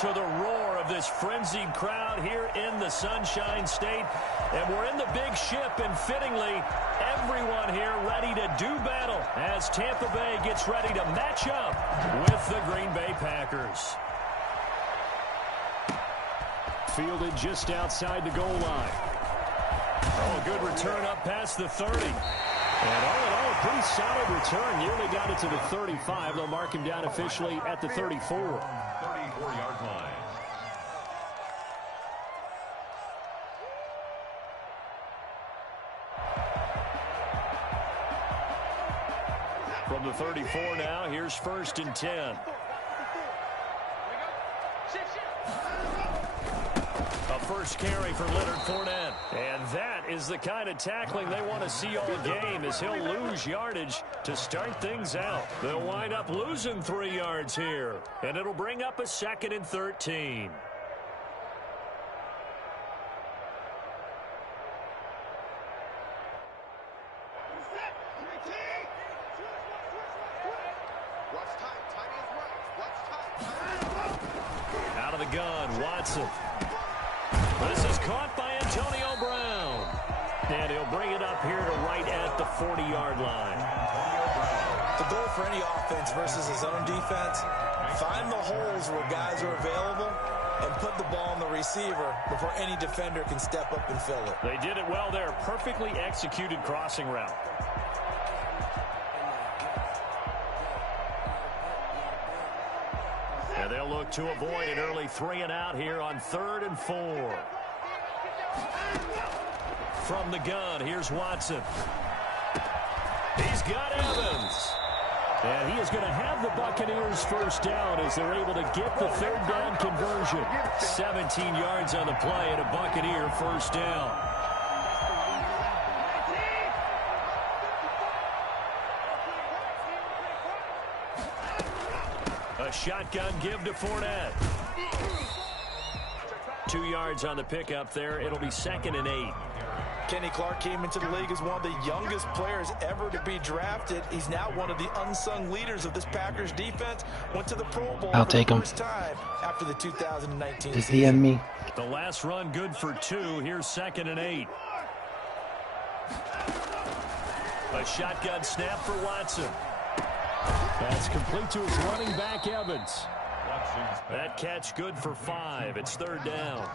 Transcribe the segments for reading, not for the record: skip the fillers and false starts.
to the roar of this frenzied crowd here in the Sunshine State. And we're in the big ship, and fittingly, everyone here ready to do battle as Tampa Bay gets ready to match up with the Green Bay Packers. Fielded just outside the goal line. Oh, a good return up past the 30. And all in all, a pretty solid return. Nearly got it to the 35. They'll mark him down officially at the 34. 34-yard line. From the 34 now, here's 1st and 10. A first carry for Leonard Fournette. And that is the kind of tackling they want to see all game, as he'll lose yardage to start things out. They'll wind up losing 3 yards here, and it'll bring up a 2nd and 13. Out of the gun, Watson. This is caught by Antonio Brown. And he'll bring it up here to right at the 40-yard line. The goal for any offense versus his own defense, find the holes where guys are available and put the ball on the receiver before any defender can step up and fill it. They did it well there. Perfectly executed crossing route. And they'll look to avoid an early 3 and out here on 3rd and 4. From the gun, here's Watson. He's got Evans. And he is going to have the Buccaneers first down as they're able to get the 3rd down conversion. 17 yards on the play and a Buccaneer first down. A shotgun give to Fournette. 2 yards on the pickup there. It'll be 2nd and 8. Kenny Clark came into the league as one of the youngest players ever to be drafted. He's now one of the unsung leaders of this Packers defense. Went to the Pro Bowl I'll for take the him. first time after the 2019 Just season. DM me. The last run good for 2. Here's 2nd and 8. A shotgun snap for Watson. That's complete to his running back, Evans. That catch good for 5. It's 3rd down.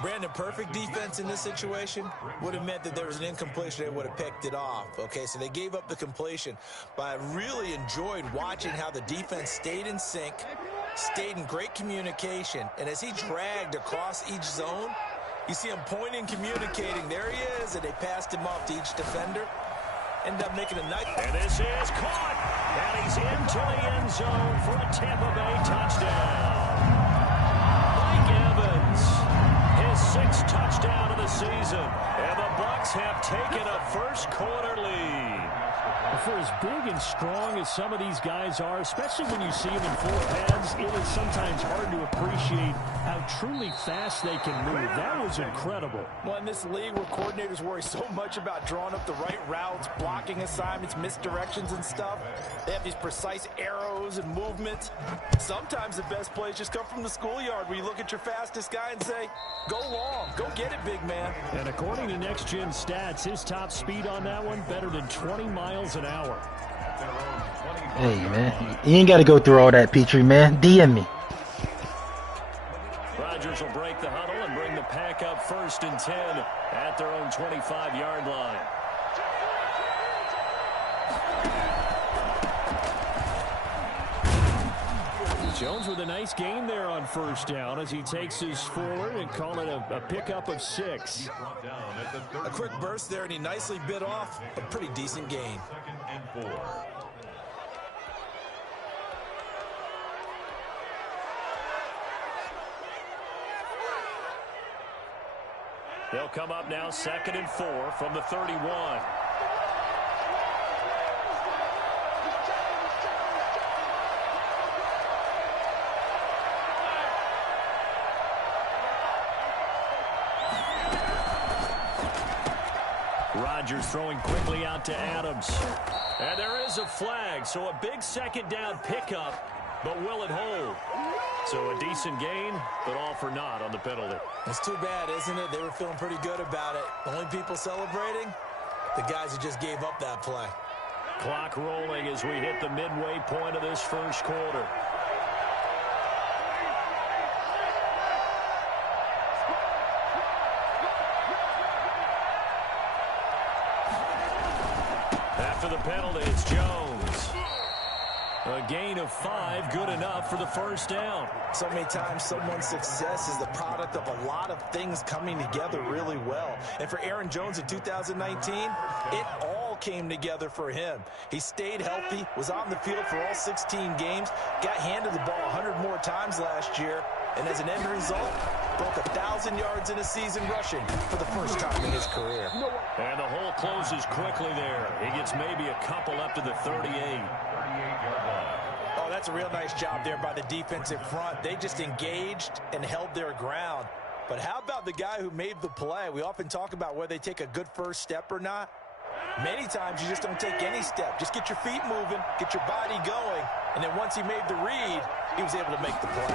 Brandon, perfect defense in this situation would have meant that there was an incompletion. They would have picked it off. Okay, so they gave up the completion. But I really enjoyed watching how the defense stayed in sync, stayed in great communication. And as he dragged across each zone, you see him pointing, communicating. There he is, and they passed him off to each defender. Ended up making a nice. And this is caught. And he's into the end zone for a Tampa Bay touchdown. Mike Evans, his 6th touchdown of the season. And the Bucs have taken a first quarter lead. For as big and strong as some of these guys are, especially when you see them in full pads, it is sometimes hard to appreciate how truly fast they can move. That was incredible. Well, in this league where coordinators worry so much about drawing up the right routes, blocking assignments, misdirections and stuff, they have these precise arrows and movements. Sometimes the best plays just come from the schoolyard where you look at your fastest guy and say, go long, go get it, big man. And according to Next Gen Stats, his top speed on that one, better than 20 miles an hour. Hey, man. You ain't got to go through all that, Petrie, man. DM me. Rodgers will break the huddle and bring the pack up 1st and 10 at their own 25-yard line. Jones with a nice gain there on 1st down as he takes his forward and call it a pickup of 6. A quick burst there, and he nicely bit off a pretty decent gain. 2nd and 4. They'll come up now 2nd and 4 from the 31. Rodgers throwing quickly out to Adams. And there is a flag, so a big 2nd down pickup, but will it hold? So a decent gain, but all for naught on the penalty. It's too bad, isn't it? They were feeling pretty good about it. The only people celebrating, the guys who just gave up that play. Clock rolling as we hit the midway point of this first quarter. After the penalty, it's Jones. A gain of 5, good enough for the first down. So many times someone's success is the product of a lot of things coming together really well. And for Aaron Jones in 2019, it all came together for him. He stayed healthy, was on the field for all 16 games, got handed the ball 100 more times last year, and as an end result, broke 1,000 yards in a season rushing for the first time in his career. And the hole closes quickly there. He gets maybe a couple up to the 38. Oh, that's a real nice job there by the defensive front. They just engaged and held their ground. But how about the guy who made the play? We often talk about whether they take a good first step or not. Many times you just don't take any step. Just get your feet moving, get your body going, and then once he made the read, he was able to make the play.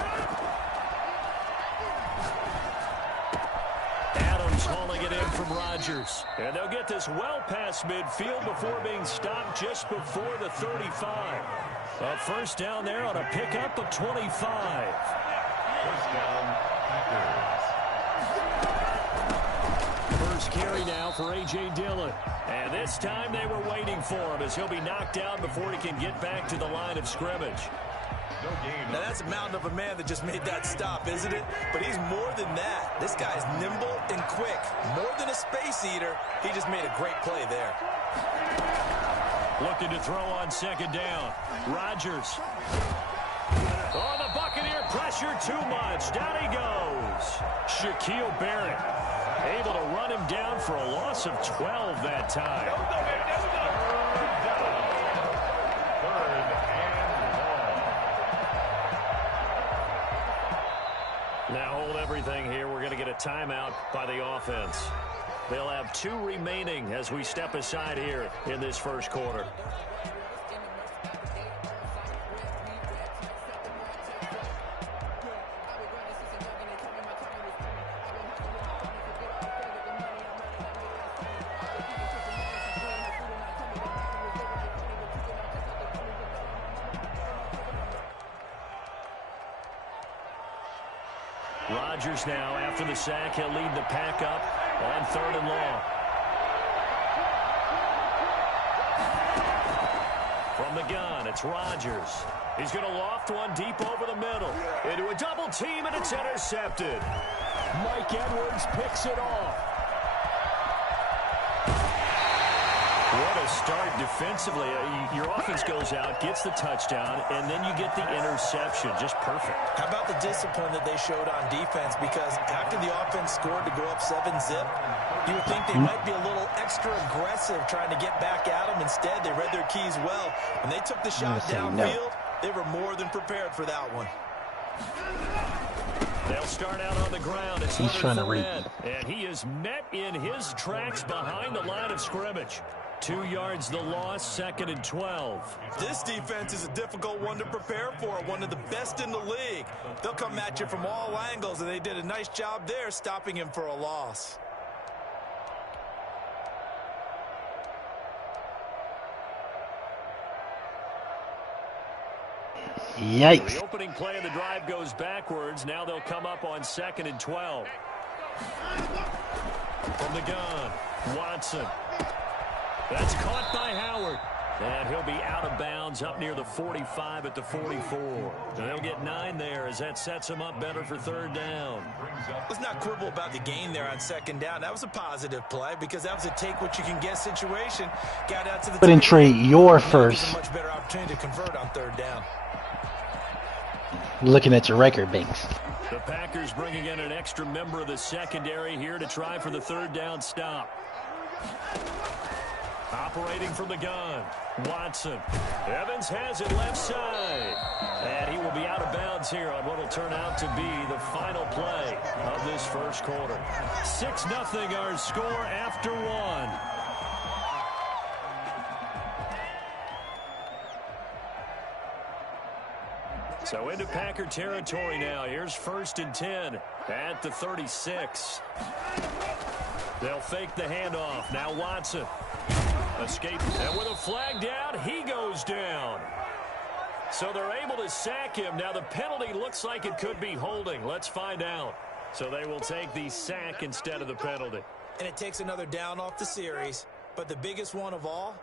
Adams hauling it in from Rodgers. And they'll get this well past midfield before being stopped just before the 35. A first down there on a pickup of 25. First down, Packers. First carry now for A.J. Dillon. And this time they were waiting for him as he'll be knocked down before he can get back to the line of scrimmage. Now that's a mountain of a man that just made that stop, isn't it? But he's more than that. This guy's nimble and quick. More than a space eater, he just made a great play there. Looking to throw on second down. Rodgers. Oh, the Buccaneer pressure too much. Down he goes. Shaquille Barrett able to run him down for a loss of 12 that time. Now hold everything here. We're going to get a timeout by the offense. They'll have 2 remaining as we step aside here in this first quarter. Rodgers now, after the sack, he'll lead the pack up on 3rd and long. From the gun, it's Rodgers. He's going to loft one deep over the middle. Into a double team, and it's intercepted. Mike Edwards picks it off. What a start defensively. Your offense goes out, gets the touchdown, and then you get the interception. Just perfect. How about the discipline that they showed on defense? Because after the offense scored to go up 7-zip, you would think they might be a little extra aggressive trying to get back at them. Instead, they read their keys well. When they took the shot downfield, they were more than prepared for that one. They'll start out on the ground. It's He's trying to read. And he is met in his tracks behind the line of scrimmage. 2 yards the loss, 2nd and 12. This defense is a difficult one to prepare for, one of the best in the league. They'll come at you from all angles, and they did a nice job there stopping him for a loss. Yikes. The opening play of the drive goes backwards. Now they'll come up on 2nd and 12. From the gun, Watson. That's caught by Howard. And he'll be out of bounds up near the 45 at the 44. And they'll get 9 there as that sets them up better for 3rd down. Let's not quibble about the gain there on 2nd down. That was a positive play because that was a take-what-you-can-get situation. Got out to the Couldn't trade your first. first. A much better opportunity to convert on 3rd down. Looking at your record, Banks. The Packers bringing in an extra member of the secondary here to try for the 3rd down stop. Operating from the gun, Watson. Evans has it left side. And he will be out of bounds here on what will turn out to be the final play of this first quarter. 6-0 our score after 1. So into Packer territory now. Here's 1st and 10 at the 36. They'll fake the handoff. Now Watson. Escape. And with a flag down, he goes down. So they're able to sack him. Now the penalty looks like it could be holding. Let's find out. So they will take the sack instead of the penalty. And it takes another down off the series. But the biggest one of all,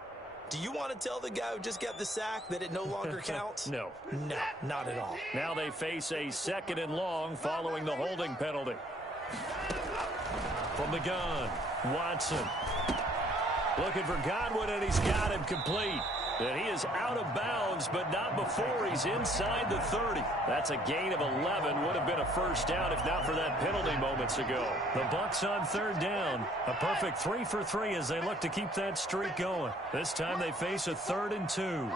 do you want to tell the guy who just got the sack that it no longer counts? No. No, not at all. Now they face a 2nd and long following the holding penalty. From the gun, Watson. Looking for Godwin, and he's got him complete. And he is out of bounds, but not before he's inside the 30. That's a gain of 11. Would have been a first down if not for that penalty moments ago. The Bucs on 3rd down. A perfect 3 for 3 as they look to keep that streak going. This time they face a 3rd and 2.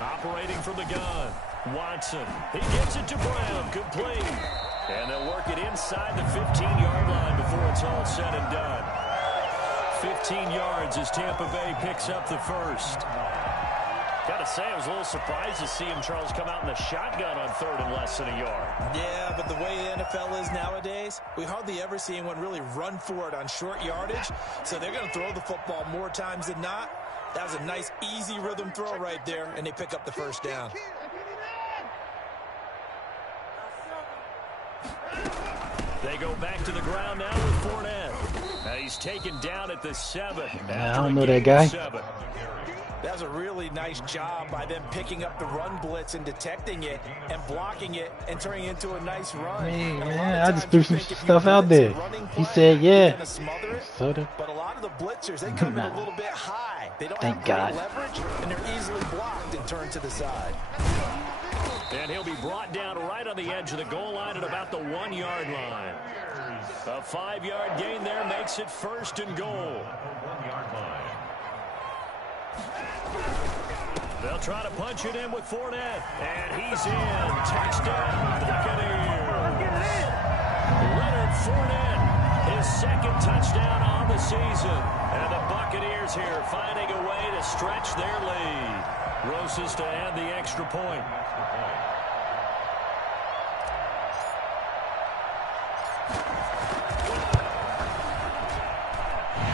Operating from the gun, Watson. He gets it to Brown, complete. And they'll work it inside the 15-yard line before it's all said and done. 15 yards as Tampa Bay picks up the first. Got to say, I was a little surprised to see him, Charles, come out in the shotgun on 3rd and less than a yard. Yeah, but the way the NFL is nowadays, we hardly ever see anyone really run for it on short yardage. So they're going to throw the football more times than not. That was a nice, easy rhythm throw right there, and they pick up the first down. They go back to the ground now with Fournette. He's taken down at the 7. I don't know that guy. That was a really nice job by them picking up the run blitz and detecting it and blocking it and turning it into a nice run. Hey, man, I just threw some stuff out there. He said, yeah. But a lot of the blitzers, they come in a little bit high. They don't have great leverage, and they're easily blocked and turned to the side. And he'll be brought down right on the edge of the goal line at about the 1-yard line. A 5-yard gain there makes it 1st and goal. They'll try to punch it in with Fournette. And he's in. Touchdown, Buccaneers. Leonard Fournette, his 2nd touchdown on the season. And the Buccaneers here finding a way to stretch their lead. Rosas to add the extra point.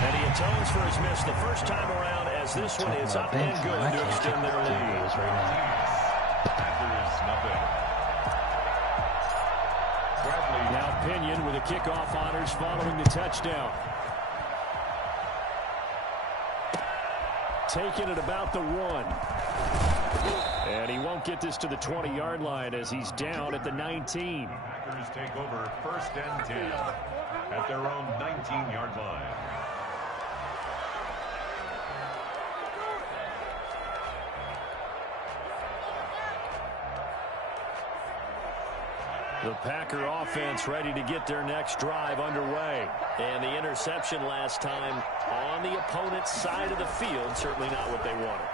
And he atones for his miss the first time around, as this one is up and good to extend their lead. Now Pinion with the kickoff honors following the touchdown. Taking it about the 1. And he won't get this to the 20-yard line as he's down at the 19. Packers take over 1st and 10 at their own 19-yard line. The Packer offense ready to get their next drive underway. And the interception last time on the opponent's side of the field, certainly not what they wanted.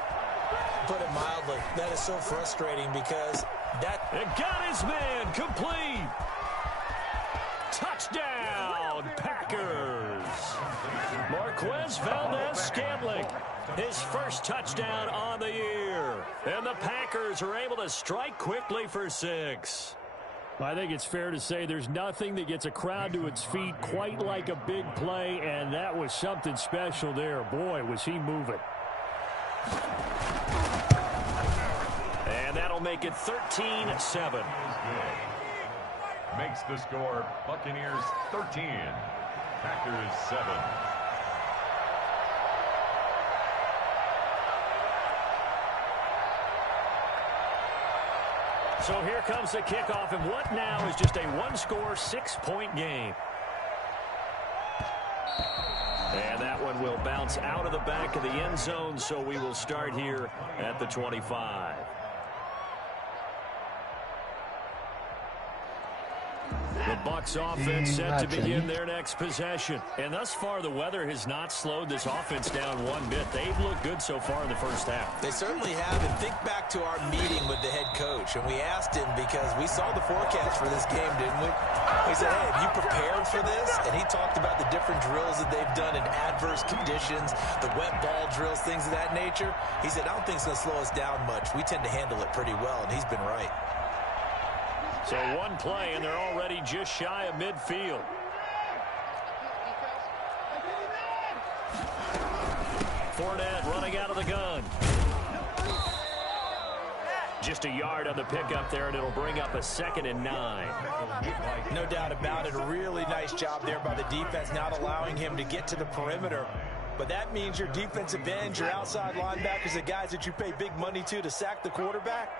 Put it mildly, that is so frustrating because that... It got his man complete. Touchdown, Packers. Marquez Valdez-Scantling, his first touchdown on the year. And the Packers are able to strike quickly for 6. I think it's fair to say there's nothing that gets a crowd to its feet quite like a big play, and that was something special there. Boy, was he moving. And that'll make it 13-7. Makes the score Buccaneers 13, Packers 7. So here comes the kickoff, and what now is just a one-score, 6-point game. And that one will bounce out of the back of the end zone, so we will start here at the 25. The Bucs offense set to begin their next possession. And thus far, the weather has not slowed this offense down one bit. They've looked good so far in the first half. They certainly have. And think back to our meeting with the head coach. And we asked him because we saw the forecast for this game, didn't we? We said, hey, have you prepared for this? And he talked about the different drills that they've done in adverse conditions, the wet ball drills, things of that nature. He said, I don't think it's going to slow us down much. We tend to handle it pretty well, and he's been right. So one play, and they're already just shy of midfield. Fournette running out of the gun. Just a yard on the pickup there, and it'll bring up a 2nd and 9. No doubt about it. A really nice job there by the defense, not allowing him to get to the perimeter. But that means your defensive ends, your outside linebackers, the guys that you pay big money to sack the quarterback,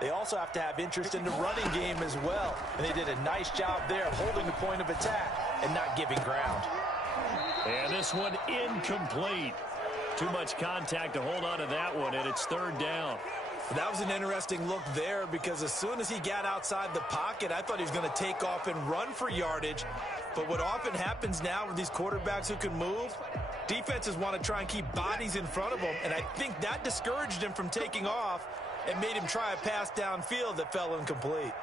they also have to have interest in the running game as well. And they did a nice job there of holding the point of attack and not giving ground. And this one incomplete. Too much contact to hold on to that one, and it's 3rd down. That was an interesting look there because as soon as he got outside the pocket, I thought he was going to take off and run for yardage. But what often happens now with these quarterbacks who can move, defenses want to try and keep bodies in front of them, and I think that discouraged him from taking off and made him try a pass downfield that fell incomplete.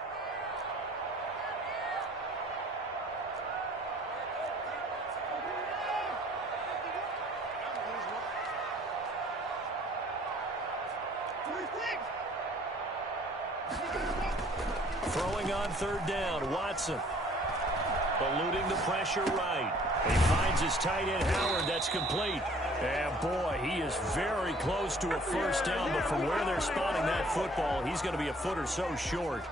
Throwing on 3rd down, Watson. Eluding the pressure right. He finds his tight end, Howard. That's complete. And, boy, he is very close to a first down, but from where they're spotting that football, he's going to be a foot or so short.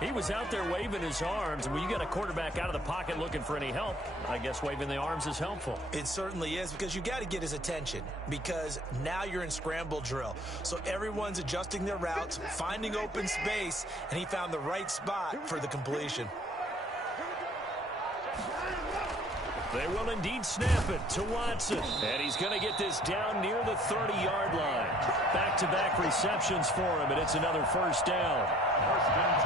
He was out there waving his arms, and when you get a quarterback out of the pocket looking for any help, I guess waving the arms is helpful. It certainly is, because you got to get his attention, because now you're in scramble drill. So everyone's adjusting their routes, finding open space, and he found the right spot for the completion. They will indeed snap it to Watson. And he's going to get this down near the 30-yard line. Back-to-back receptions for him, and it's another first down.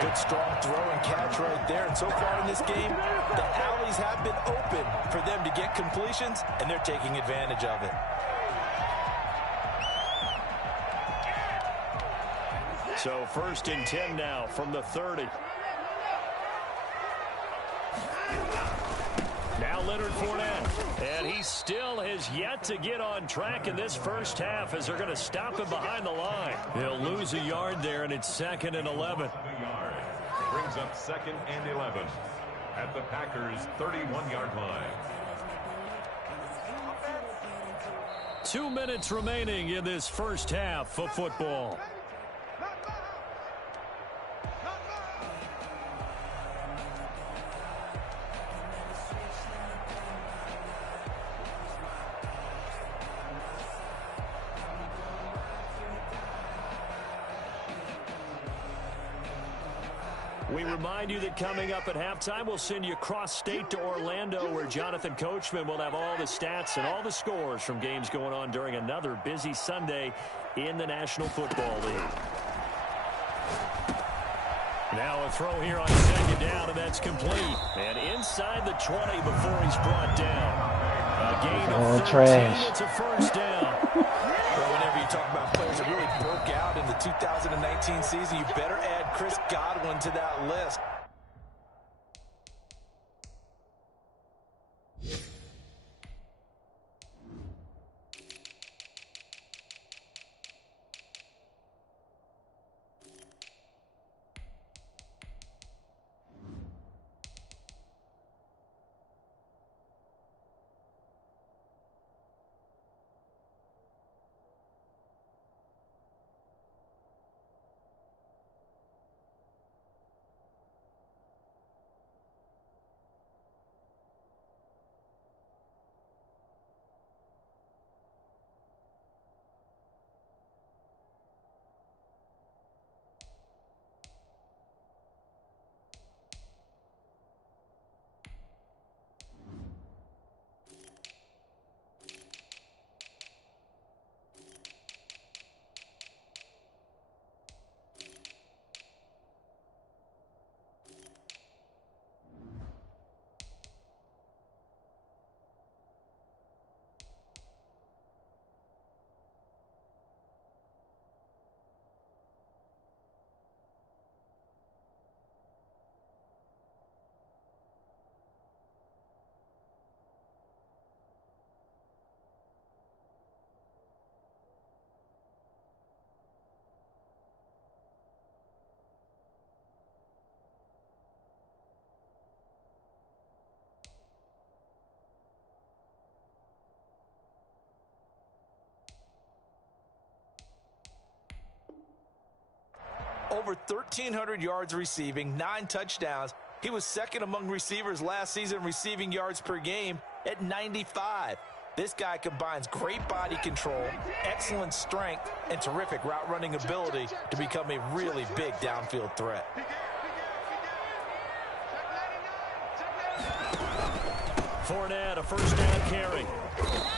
Good strong throw and catch right there. And so far in this game, the alleys have been open for them to get completions, and they're taking advantage of it. So 1st and 10 now from the 30. Now Leonard Fournette, and he still has yet to get on track in this first half as they're going to stop him behind the line. He'll lose a yard there, and it's 2nd and 11. Brings up 2nd and 11 at the Packers' 31-yard line. 2 minutes remaining in this first half of football. We remind you that coming up at halftime, we'll send you cross-state to Orlando, where Jonathan Coachman will have all the stats and all the scores from games going on during another busy Sunday in the National Football League. Now a throw here on 2nd down, and that's complete. And inside the 20 before he's brought down. A gain of 13, trash. It's a first down. Well, whenever you talk about players that really broke out in the 2019 season, you better add Chris Godwin to that list. over 1,300 yards receiving, 9 touchdowns. He was second among receivers last season receiving yards per game at 95. This guy combines great body control, excellent strength, and terrific route running ability to become a really big downfield threat. Fournette, a first down carry.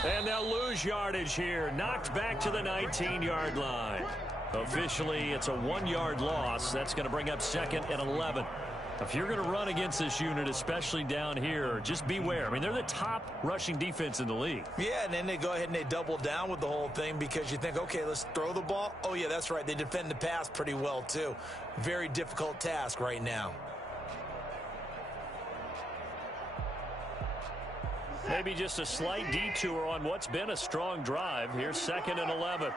And they'll lose yardage here. Knocked back to the 19-yard line. Officially, it's a 1-yard loss. That's going to bring up 2nd and 11. If you're going to run against this unit, especially down here, just beware. I mean, they're the top rushing defense in the league. Yeah, and then they go ahead and they double down with the whole thing because you think, okay, let's throw the ball. Oh, yeah, that's right. They defend the pass pretty well, too. Very difficult task right now. Maybe just a slight detour on what's been a strong drive. Here's 2nd and 11.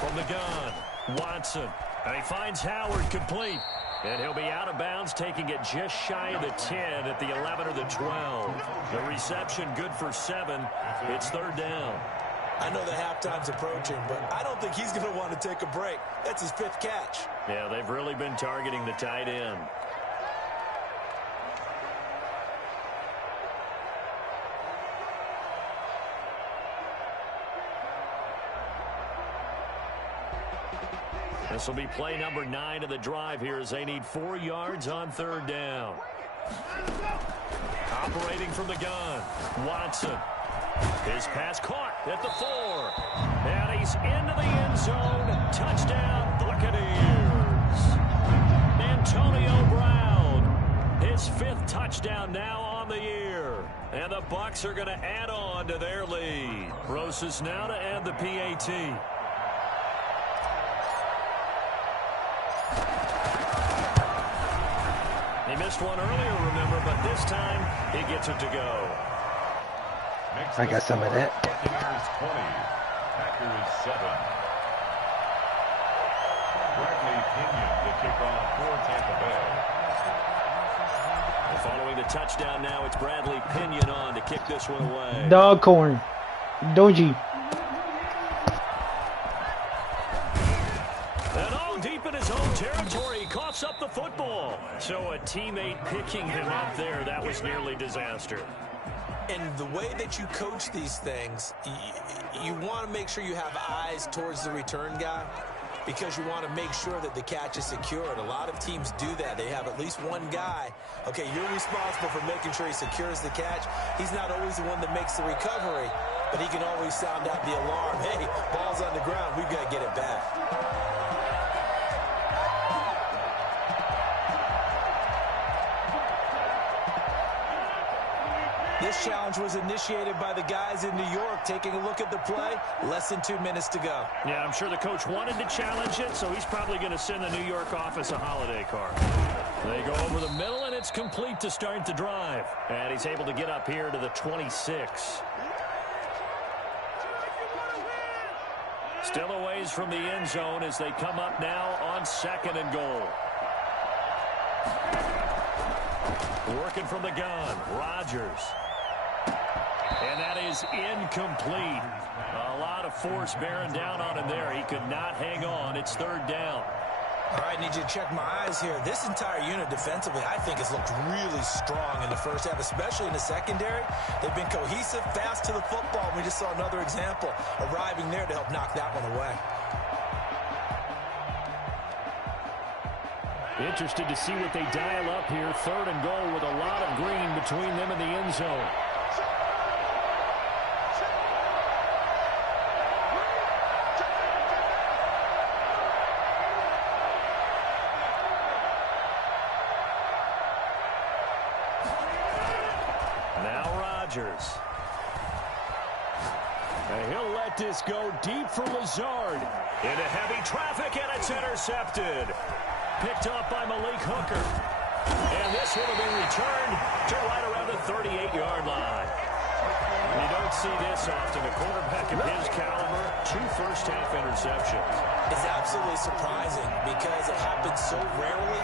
From the gun, Watson. And he finds Howard complete. And he'll be out of bounds, taking it just shy of the 10 at the 11 or the 12. The reception good for 7. It's 3rd down. I know the halftime's approaching, but I don't think he's going to want to take a break. That's his 5th catch. Yeah, they've really been targeting the tight end. This will be play number 9 of the drive here as they need 4 yards on 3rd down. Operating from the gun, Watson. His pass caught at the 4. And he's into the end zone. Touchdown, Buccaneers. Antonio Brown. His 5th touchdown now on the year. And the Bucs are going to add on to their lead. Rosas now to add the PAT. He missed one earlier, remember, but this time he gets it to go. I got some of that. Buccaneers 20, Packers 7. Bradley Pinion to kick off for Tampa Bay. And following the touchdown now, it's Bradley Pinion on to kick this one away. Dog corn. Doji. And all deep in his own territory, he coughs up the football. So a teammate picking him up there, that was nearly disaster. And the way that you coach these things, you want to make sure you have eyes towards the return guy because you want to make sure that the catch is secured. A lot of teams do that. They have at least one guy. Okay, you're responsible for making sure he secures the catch. He's not always the one that makes the recovery, but he can always sound out the alarm. Hey, ball's on the ground. We've got to get it back. This challenge was initiated by the guys in New York. Taking a look at the play, less than 2 minutes to go. Yeah, I'm sure the coach wanted to challenge it, so he's probably going to send the New York office a holiday card. They go over the middle, and it's complete to start the drive. And he's able to get up here to the 26. Still a ways from the end zone as they come up now on 2nd and goal. Working from the gun, Rodgers. And that is incomplete. A lot of force bearing down on him there. He could not hang on. It's 3rd down. All right, need you to check my eyes here. This entire unit defensively, I think, has looked really strong in the first half, especially in the secondary. They've been cohesive, fast to the football. We just saw another example arriving there to help knock that one away. Interested to see what they dial up here. 3rd and goal with a lot of green between them and the end zone. Now Rodgers. And he'll let this go deep for Lazard. Into heavy traffic, and it's intercepted. Picked up by Malik Hooker. And this one will be returned to right around the 38-yard line. You don't see this often. A quarterback of his caliber, 2 first-half interceptions. It's absolutely surprising because it happens so rarely.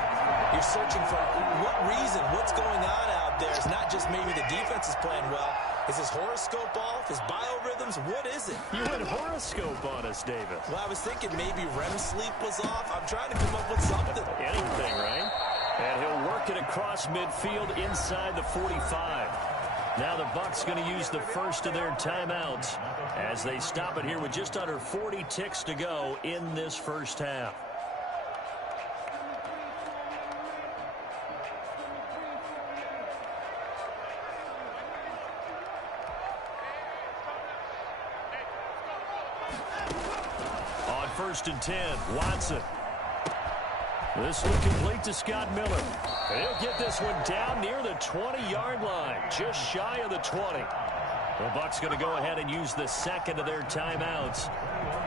You're searching for what reason, what's going on out there. It's not just maybe the defense is playing well. Is his horoscope off? His biorhythms? What is it? You went horoscope on us, David. Well, I was thinking maybe REM sleep was off. I'm trying to come up with something. Anything, right? And he'll work it across midfield inside the 45. Now the Bucs going to use the first of their timeouts as they stop it here with just under 40 ticks to go in this first half. On 1st and 10, Watson. This one complete to Scott Miller. He'll get this one down near the 20-yard line, just shy of the 20. The Bucs going to go ahead and use the second of their timeouts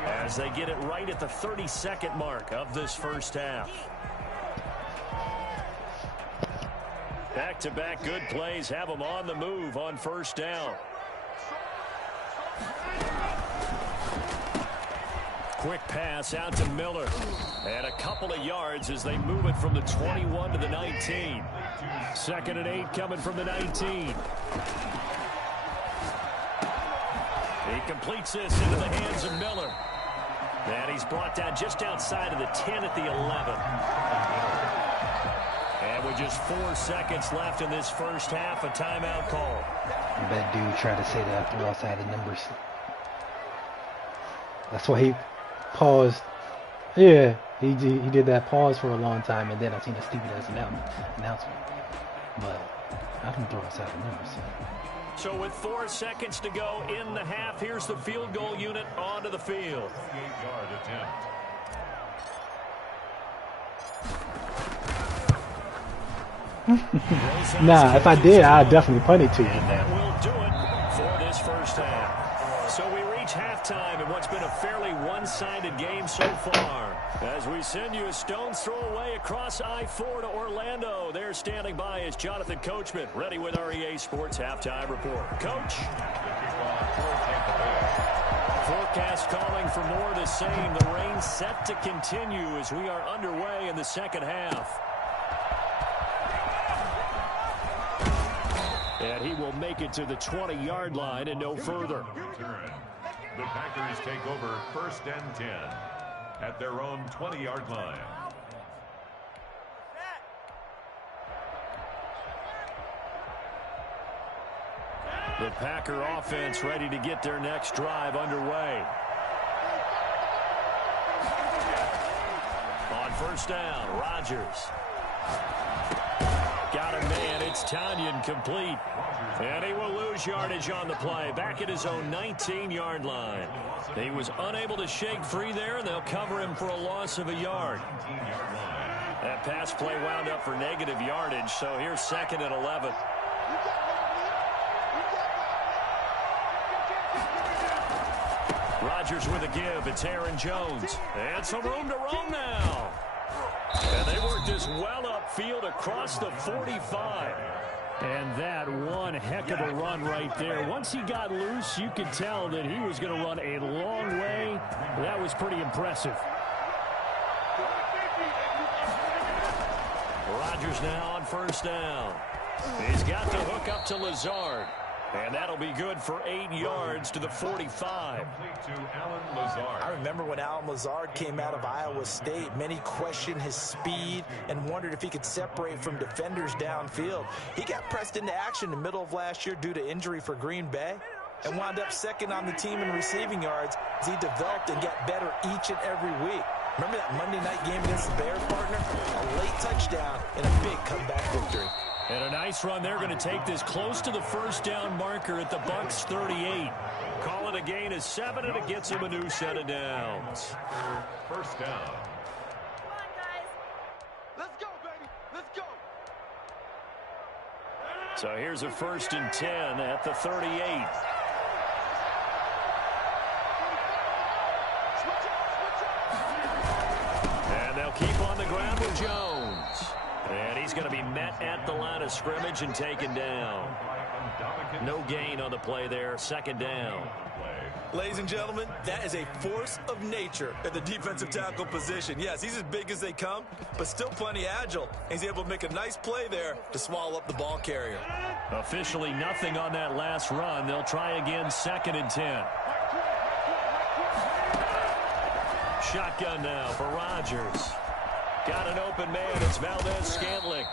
as they get it right at the 30-second mark of this first half. Back-to-back good plays have them on the move on first down. Quick pass out to Miller. And a couple of yards as they move it from the 21 to the 19. 2nd and 8 coming from the 19. He completes this into the hands of Miller. And he's brought down just outside of the 10 at the 11. And with just 4 seconds left in this first half, a timeout call. I bet dude tried to say that after outside the numbers. That's why he paused. Yeah, he did that pause for a long time, and then I seen the stupid ass announcement. But I don't throw outside the numbers. So with 4 seconds to go in the half, here's the field goal unit onto the field. 8-yard attempt. Nah, if I did, I'd definitely punt it to you. And that will do it for this first half. So we reach halftime in what's been a fairly one-sided game so far. As we send you a stone's throw away across I-4 to Orlando. There standing by is Jonathan Coachman, ready with our EA Sports Halftime Report. Coach? Forecast calling for more of the same. The rain set to continue as we are underway in the second half. And he will make it to the 20-yard line and no further. The Packers take over 1st and 10 at their own 20-yard line. The Packer offense ready to get their next drive underway. On first down, Rodgers. Got a man, it's Tanyan complete. And he will lose yardage on the play, back at his own 19-yard line. He was unable to shake free there, and they'll cover him for a loss of a yard. That pass play wound up for negative yardage, so here's 2nd and 11. Rodgers with a give, it's Aaron Jones. And some room to roam now. And they work this well upfield across the 45. And that one heck of a run right there. Once he got loose, you could tell that he was going to run a long way. That was pretty impressive. Rodgers now on first down. He's got the hook up to Lazard. And that'll be good for 8 yards to the 45. I remember when Alan Lazard came out of Iowa State, many questioned his speed and wondered if he could separate from defenders downfield. He got pressed into action in the middle of last year due to injury for Green Bay and wound up 2nd on the team in receiving yards as he developed and got better each and every week. Remember that Monday night game against the Bears, partner? A late touchdown and a big comeback victory. And a nice run. They're going to take this close to the first down marker at the Bucs 38. Call it a gain of 7, and it gets him a new set of downs. First down. Come on, guys. Let's go, baby. Let's go. So here's a 1st and 10 at the 38. And they'll keep on the ground with Jones. And he's going to be met at the line of scrimmage and taken down. No gain on the play there. 2nd down. Ladies and gentlemen, that is a force of nature at the defensive tackle position. Yes, he's as big as they come, but still plenty agile. He's able to make a nice play there to swallow up the ball carrier. Officially nothing on that last run. They'll try again, 2nd and 10. Shotgun now for Rodgers. Got an open man. It's Valdez-Scantling.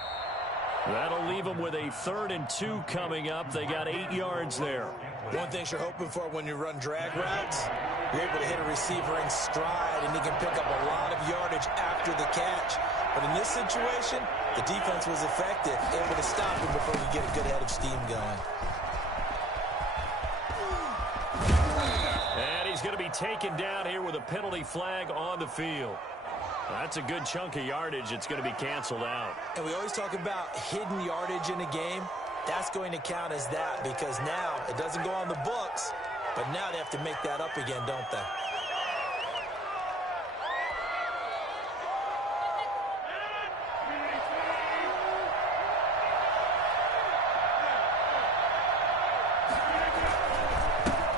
That'll leave them with a 3rd and 2 coming up. They got 8 yards there. One thing you're hoping for when you run drag routes, you're able to hit a receiver in stride, and he can pick up a lot of yardage after the catch. But in this situation, the defense was effective, able to stop him before he get a good head of steam going. And he's going to be taken down here with a penalty flag on the field. That's a good chunk of yardage. It's going to be canceled out. And we always talk about hidden yardage in a game. That's going to count as that because now it doesn't go on the books, but now they have to make that up again, don't they?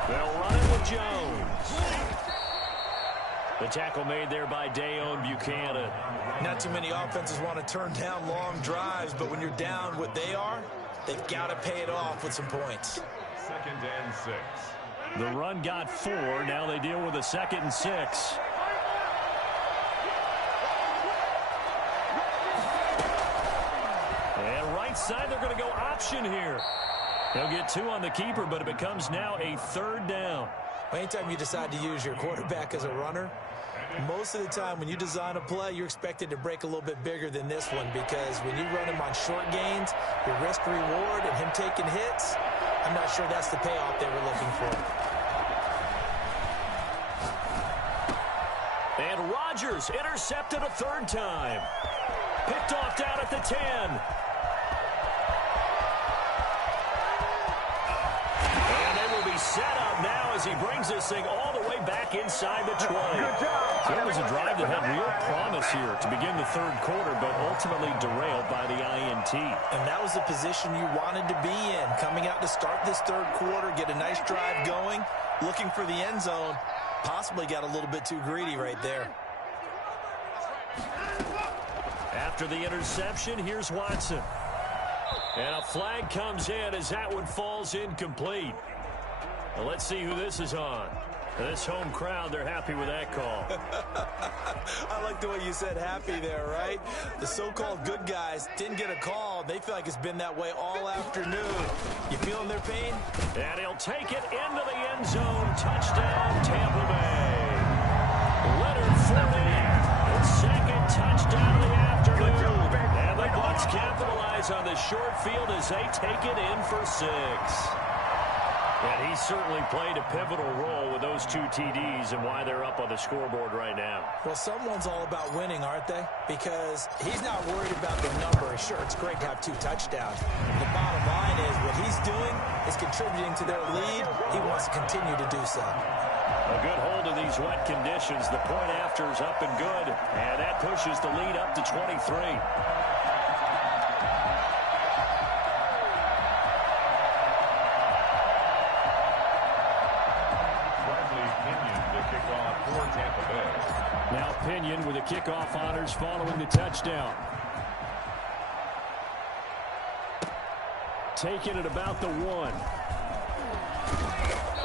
They'll run it with Jones. The tackle made there by Dayon Buchanan. Not too many offenses want to turn down long drives, but when you're down what they are, they've got to pay it off with some points. 2nd and 6. The run got 4. Now they deal with a 2nd and 6. And right side, they're going to go option here. They'll get 2 on the keeper, but it becomes now a 3rd down. Anytime you decide to use your quarterback as a runner, most of the time when you design a play, you're expected to break a little bit bigger than this one because when you run him on short gains, your risk-reward and him taking hits, I'm not sure that's the payoff they were looking for. And Rodgers intercepted a 3rd time. Picked off down at the 10. And they will be set up now as he brings this thing all the way back inside the 20. So it was a drive that had real promise here to begin the 3rd quarter, but ultimately derailed by the INT. And that was the position you wanted to be in, coming out to start this 3rd quarter, get a nice drive going, looking for the end zone. Possibly got a little bit too greedy right there. After the interception, here's Watson. And a flag comes in as that one falls incomplete. Well, let's see who this is on. This home crowd, they're happy with that call. I like the way you said happy there, right? The so-called good guys didn't get a call. They feel like it's been that way all afternoon. You feeling their pain? And he'll take it into the end zone. Touchdown, Tampa Bay. Leonard Fournette, his 2nd touchdown of the afternoon. And the Bucs capitalize on the short field as they take it in for 6. And he certainly played a pivotal role with those 2 TDs and why they're up on the scoreboard right now. Well, someone's all about winning, aren't they? Because he's not worried about the number. Sure, it's great to have 2 touchdowns. The bottom line is what he's doing is contributing to their lead. He wants to continue to do so. A good hold of these wet conditions. The point after is up and good. And that pushes the lead up to 23. Now Pinion with the kickoff honors following the touchdown. Taking it about the 1.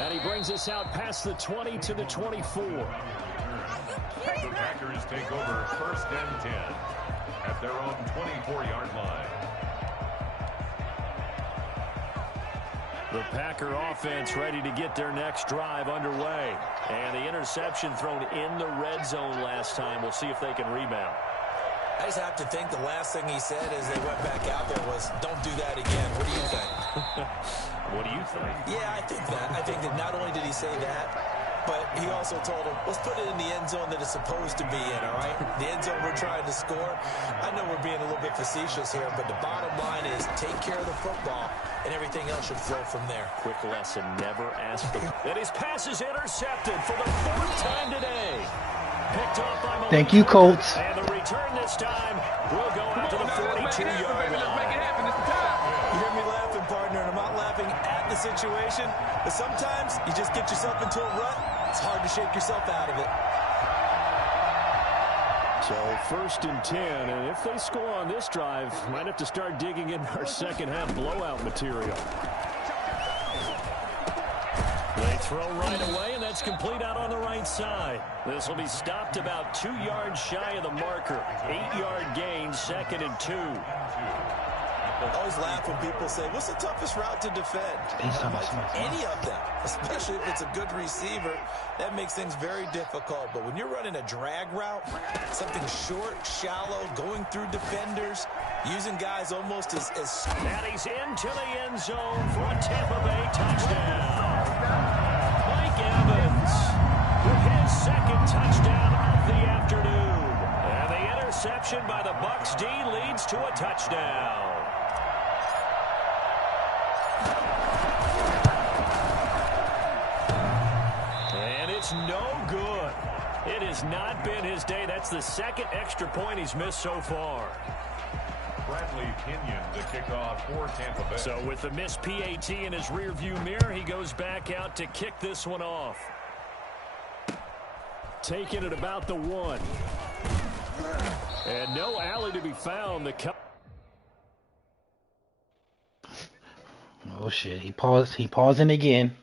And he brings us out past the 20 to the 24. The Packers take over 1st and 10 at their own 24-yard line. The Packer offense ready to get their next drive underway. And the interception thrown in the red zone last time. We'll see if they can rebound. I just have to think the last thing he said as they went back out there was, don't do that again. What do you think? What do you think? Yeah, I think that. I think that not only did he say that, but he also told him, let's put it in the end zone that it's supposed to be in, all right? The end zone we're trying to score. I know we're being a little bit facetious here, but the bottom line is take care of the football, and everything else should flow from there. Quick lesson, never ask for... And his pass is intercepted for the 4th time today. picked off by Malik. Thank you, Colts. And the return this time will go out to the 42-yard line. You hear me laughing, partner, and I'm not laughing at the situation, but sometimes you just get yourself into a rut. It's hard to shake yourself out of it. So 1st and 10, and if they score on this drive, might have to start digging in our second half blowout material. They throw right away, and that's complete out on the right side. This will be stopped about 2 yards shy of the marker. 8-yard gain, 2nd and 2. I always laugh when people say, what's the toughest route to defend? Any of them, especially if it's a good receiver. That makes things very difficult. But when you're running a drag route, something short, shallow, going through defenders, using guys almost as... And he's into the end zone for a Tampa Bay touchdown. Mike Evans with his 2nd touchdown of the afternoon. And the interception by the Bucs D leads to a touchdown. And it's no good. It has not been his day. That's the 2nd extra point he's missed so far. Bradley Pinion to kick off for Tampa Bay. So with the missed PAT in his rearview mirror, he goes back out to kick this one off. Taking it about the 1. And no alley to be found. Oh shit, he pausing again.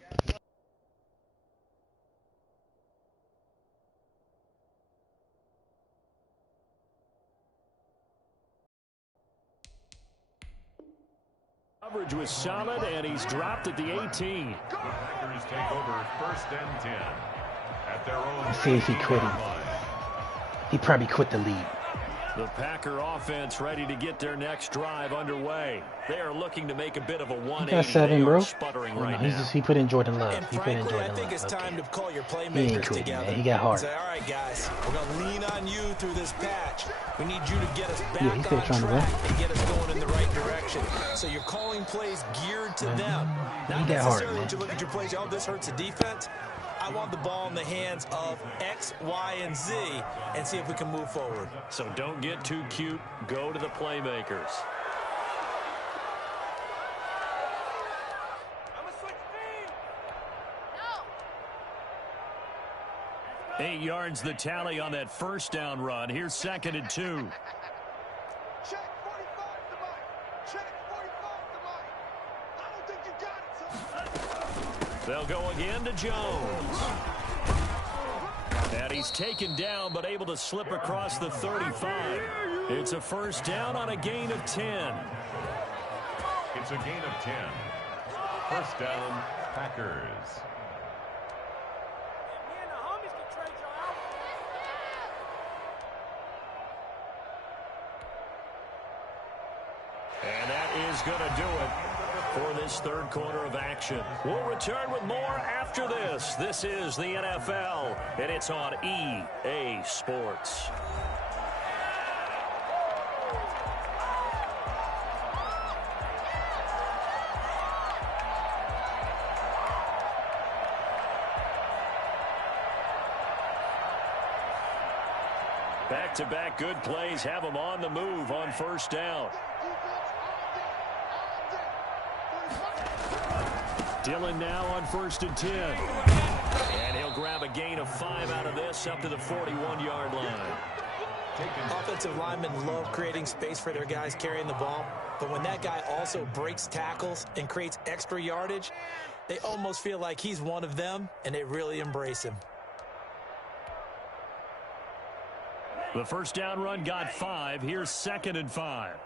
Coverage was solid, and he's dropped at the 18. Packers take over 1st and 10 at their own. Let's see if he quit him. He probably quit the lead. The Packer offense ready to get their next drive underway. They are looking to make a bit of a 180. He got 7, bro. Sputtering No, right no, he put in Jordan Love. And He put in frankly, Jordan I think Love. it's time to call your He ain't playmakers quitting, together. man. He got hard. Say, all right, guys, we're going to lean on you through this patch. We need you to get us back he's still on trying to track win. and get us going in the right direction. So you're calling plays geared to them. Not He got hard, necessarily man. that you look at your plays, oh, this hurts the defense. I want the ball in the hands of X, Y, and Z and see if we can move forward. So don't get too cute. Go to the playmakers. I'm a switch speed. No. 8 yards the tally on that 1st down run. Here's 2nd and 2. Check 45 to Mike. Check 45 to Mike. I don't think you got it, son. They'll go again to Jones. And he's taken down, but able to slip across the 35. It's a 1st down on a gain of 10. It's a gain of 10. 1st down, Packers. Me and the homies can trade your out. And that is going to do it for this 3rd quarter of action. We'll return with more after this. This is the NFL, and it's on EA Sports. Back-to-back good plays have them on the move on 1st down. Dillon now on 1st and 10. And he'll grab a gain of 5 out of this up to the 41-yard line. Offensive linemen love creating space for their guys carrying the ball, but when that guy also breaks tackles and creates extra yardage, they almost feel like he's one of them, and they really embrace him. The 1st down run got 5. Here's 2nd and 5.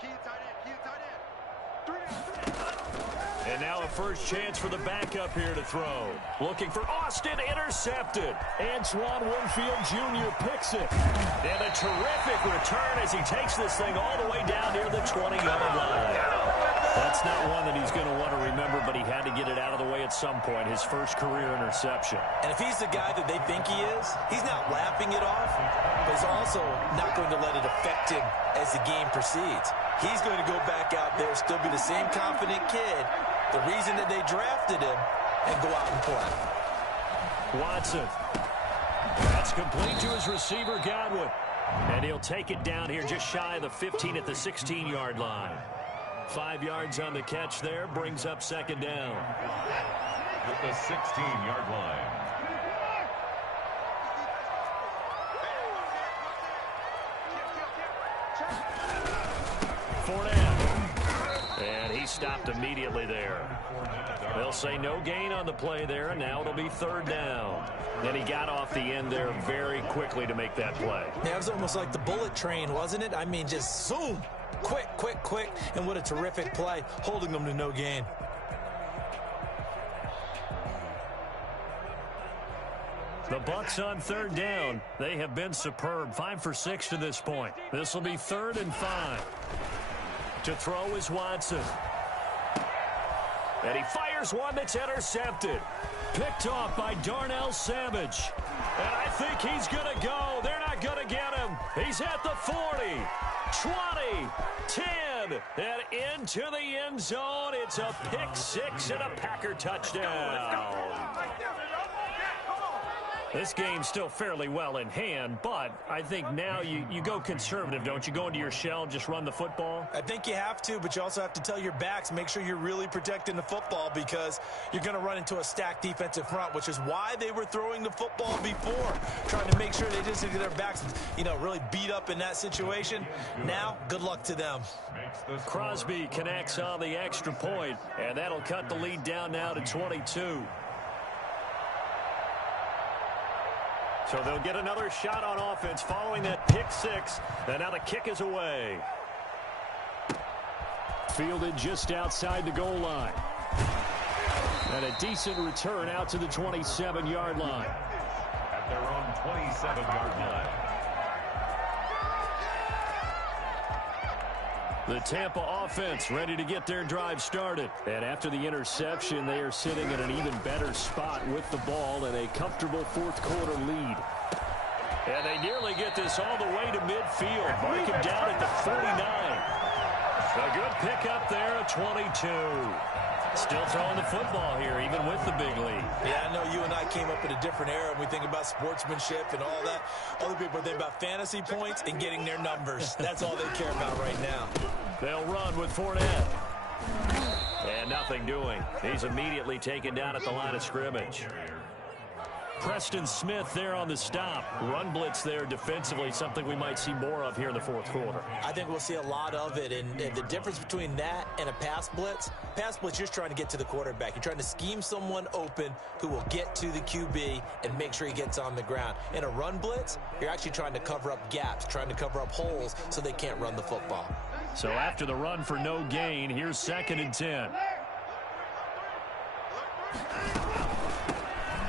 Key tight end, key tight end. 3 down. And now a 1st chance for the backup here to throw. Looking for Austin, intercepted. Antoine Winfield Jr. picks it. And a terrific return as he takes this thing all the way down near the 20-yard line. That's not one that he's going to want to remember, but he had to get it out of the way at some point, his 1st career interception. And if he's the guy that they think he is, he's not laughing it off, but he's also not going to let it affect him as the game proceeds. He's going to go back out there, still be the same confident kid, the reason that they drafted him, and go out and play. Watson That's complete to his receiver, Godwin. And he'll take it down here just shy of the 15 at the 16-yard line. 5 yards on the catch there, brings up second down. At the 16-yard line. Fournette. And he stopped immediately there. They'll say no gain on the play there, and now it'll be third down. And he got off the end there very quickly to make that play. Yeah, it was almost like the bullet train, wasn't it? I mean, just zoom. Quick, quick, quick. And what a terrific play, holding them to no gain. The Bucs on third down. They have been superb. 5 for 6 to this point. This will be 3rd and 5. To throw is Watson. And he fires one that's intercepted. Picked off by Darnell Savage. And I think he's going to go. They're not going to get him. He's at the 40, 20, 10, and into the end zone. It's a pick 6 and a Packer touchdown. This game's still fairly well in hand, but I think now you go conservative, don't you? Go into your shell and just run the football? I think you have to, but you also have to tell your backs, make sure you're really protecting the football because you're going to run into a stacked defensive front, which is why they were throwing the football before, trying to make sure they just get their backs, really beat up in that situation. Now, good luck to them. Crosby connects on the extra point, and that'll cut the lead down now to 22. So they'll get another shot on offense following that pick 6. And now the kick is away. Fielded just outside the goal line. And a decent return out to the 27-yard line. At their own 27-yard line. The Tampa offense ready to get their drive started. And after the interception, they are sitting in an even better spot with the ball and a comfortable fourth-quarter lead. And they nearly get this all the way to midfield. Mark him down at the 49. A good pickup there at 22. Still throwing the football here, even with the big lead. Yeah, I know you and I came up in a different era and we think about sportsmanship and all that. Other people think about fantasy points and getting their numbers. That's all they care about right now. They'll run with Fournette. And nothing doing. He's immediately taken down at the line of scrimmage. Preston Smith there on the stop. Run blitz there defensively, something we might see more of here in the fourth quarter. I think we'll see a lot of it, and the difference between that and a pass blitz, you're just trying to get to the quarterback. You're trying to scheme someone open who will get to the QB and make sure he gets on the ground. In a run blitz, you're actually trying to cover up gaps, trying to cover up holes so they can't run the football. So after the run for no gain, here's 2nd and 10.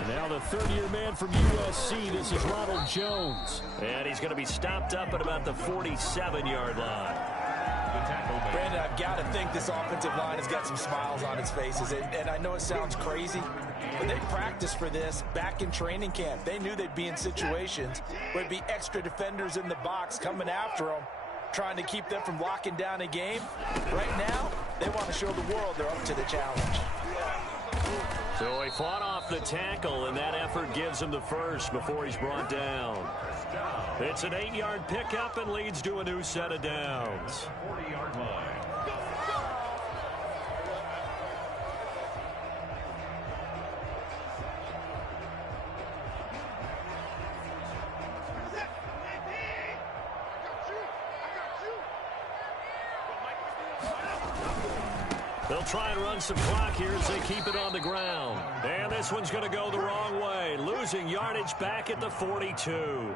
Now the third-year man from USC, this is Ronald Jones. And he's going to be stopped up at about the 47-yard line. Brandon, I've got to think this offensive line has got some smiles on its faces. And I know it sounds crazy, but they practiced for this back in training camp. They knew they'd be in situations where there'd be extra defenders in the box coming after them, trying to keep them from locking down a game. Right now, they want to show the world they're up to the challenge. So he fought off the tackle, and that effort gives him the first before he's brought down. It's an 8-yard pickup and leads to a new set of downs. 40-yard line. They'll try and run some clock here as they keep it on the ground. And this one's going to go the wrong way. Losing yardage back at the 42.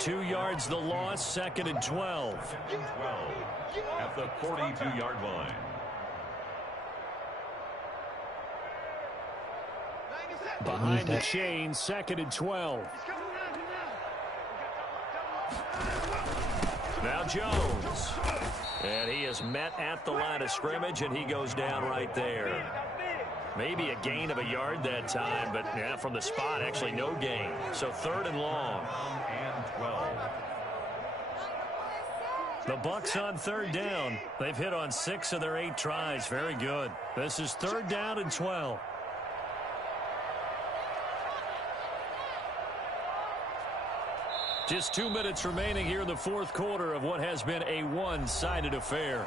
2 yards the loss, 2nd and 12. At the 42-yard line. Behind the chain, 2nd and 12. Now Jones. And he is met at the line of scrimmage, and he goes down right there. Maybe a gain of a yard that time, but yeah, from the spot, actually no gain. So 3rd and long. And 12. The Bucs on 3rd down. They've hit on 6 of their 8 tries. Very good. This is 3rd down and 12. Just 2 minutes remaining here in the fourth quarter of what has been a one-sided affair.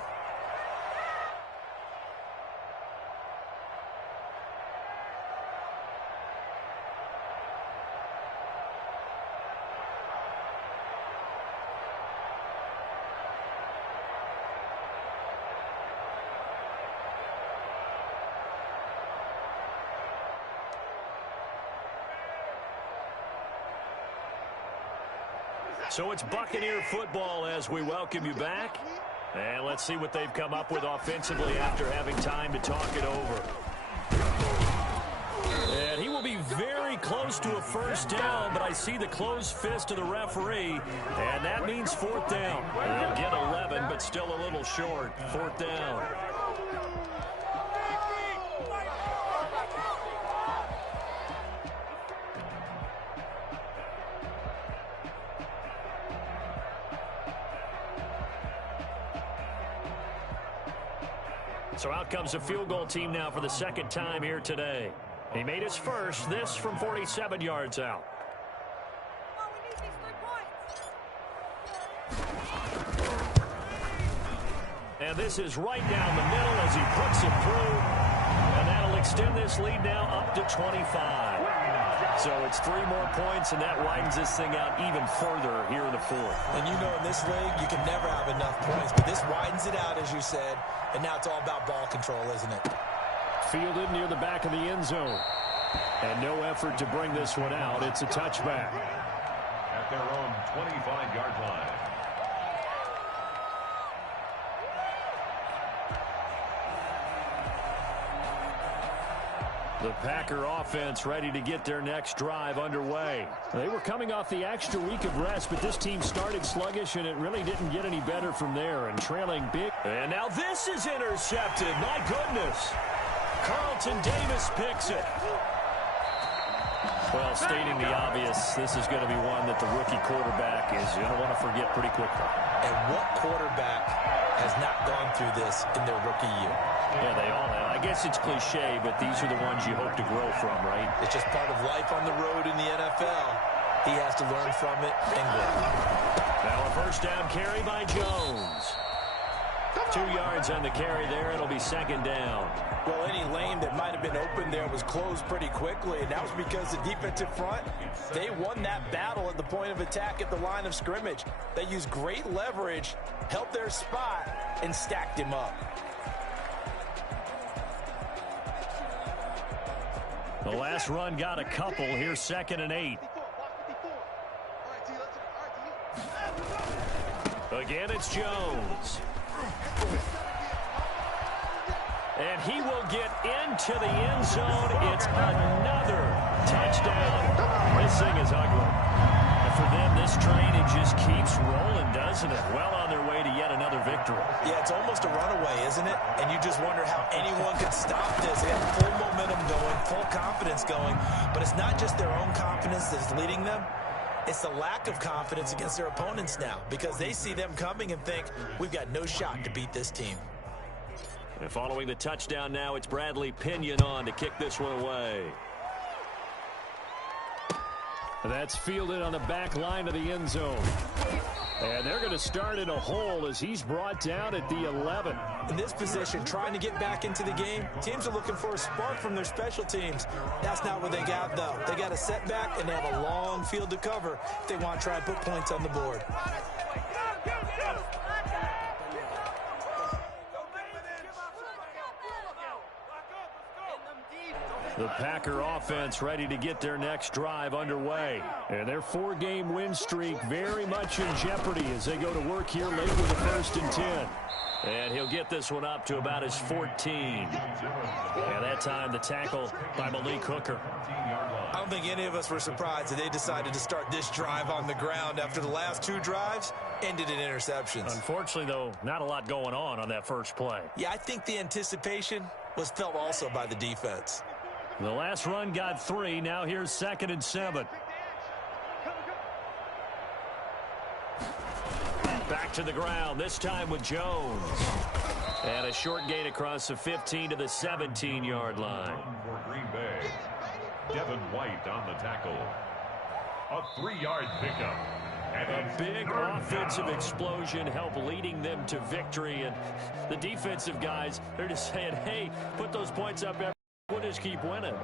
So it's Buccaneer football as we welcome you back. And let's see what they've come up with offensively after having time to talk it over. And he will be very close to a first down, but I see the closed fist of the referee, and that means fourth down. They'll get 11, but still a little short. Fourth down. So out comes the field goal team now for the second time here today. He made his first, this from 47 yards out. And this is right down the middle as he puts it through. And that'll extend this lead now up to 25. So it's 3 more points, and that widens this thing out even further here in the fourth. And you know in this league, you can never have enough points, but this widens it out, as you said, and now it's all about ball control, isn't it? Fielded near the back of the end zone. And no effort to bring this one out. It's a touchback. At their own 25-yard line. The Packer offense ready to get their next drive underway. They were coming off the extra week of rest, but this team started sluggish, and it really didn't get any better from there, and trailing big. And now this is intercepted. My goodness. Carlton Davis picks it. Well, stating the obvious, this is going to be one that the rookie quarterback is going to want to forget pretty quickly. And what quarterback has not gone through this in their rookie year? Yeah, they all have. I guess it's cliche, but these are the ones you hope to grow from, right? It's just part of life on the road in the NFL. He has to learn from it and grow. Now a first down carry by Jones. 2 yards on the carry there. It'll be second down. Well, any lane that might have been open there was closed pretty quickly, and that was because the defensive front, they won that battle at the point of attack at the line of scrimmage. They used great leverage, held their spot, and stacked him up. The last run got a couple. Here's 2nd and 8. Again, it's Jones. And he will get into the end zone. It's another touchdown. This thing is ugly. And for them, this train, it just keeps rolling, doesn't it? Well on their way to yet another victory. Yeah, it's almost a runaway, isn't it? And you just wonder how anyone could stop this. They have full momentum going, full confidence going. But it's not just their own confidence that's leading them. It's the lack of confidence against their opponents now, because they see them coming and think, we've got no shot to beat this team. And following the touchdown now, it's Bradley Pinion on to kick this one away. That's fielded on the back line of the end zone. And they're going to start in a hole as he's brought down at the 11. In this position, trying to get back into the game, teams are looking for a spark from their special teams. That's not what they got, though. They got a setback, and they have a long field to cover if they want to try and put points on the board. The Packer offense ready to get their next drive underway. And their 4-game win streak very much in jeopardy as they go to work here late with the 1st and 10. And he'll get this one up to about his 14. And that time the tackle by Malik Hooker. I don't think any of us were surprised that they decided to start this drive on the ground after the last 2 drives ended in interceptions. Unfortunately, though, not a lot going on that first play. Yeah, I think the anticipation was felt also by the defense. The last run got 3. Now here's 2nd and 7. Back to the ground, this time with Jones. And a short gain across the 15 to the 17-yard line. For Green Bay, Devin White on the tackle. A 3-yard pickup. A big offensive explosion helped leading them to victory. And the defensive guys, they're just saying, hey, put those points up, we'll just keep winning.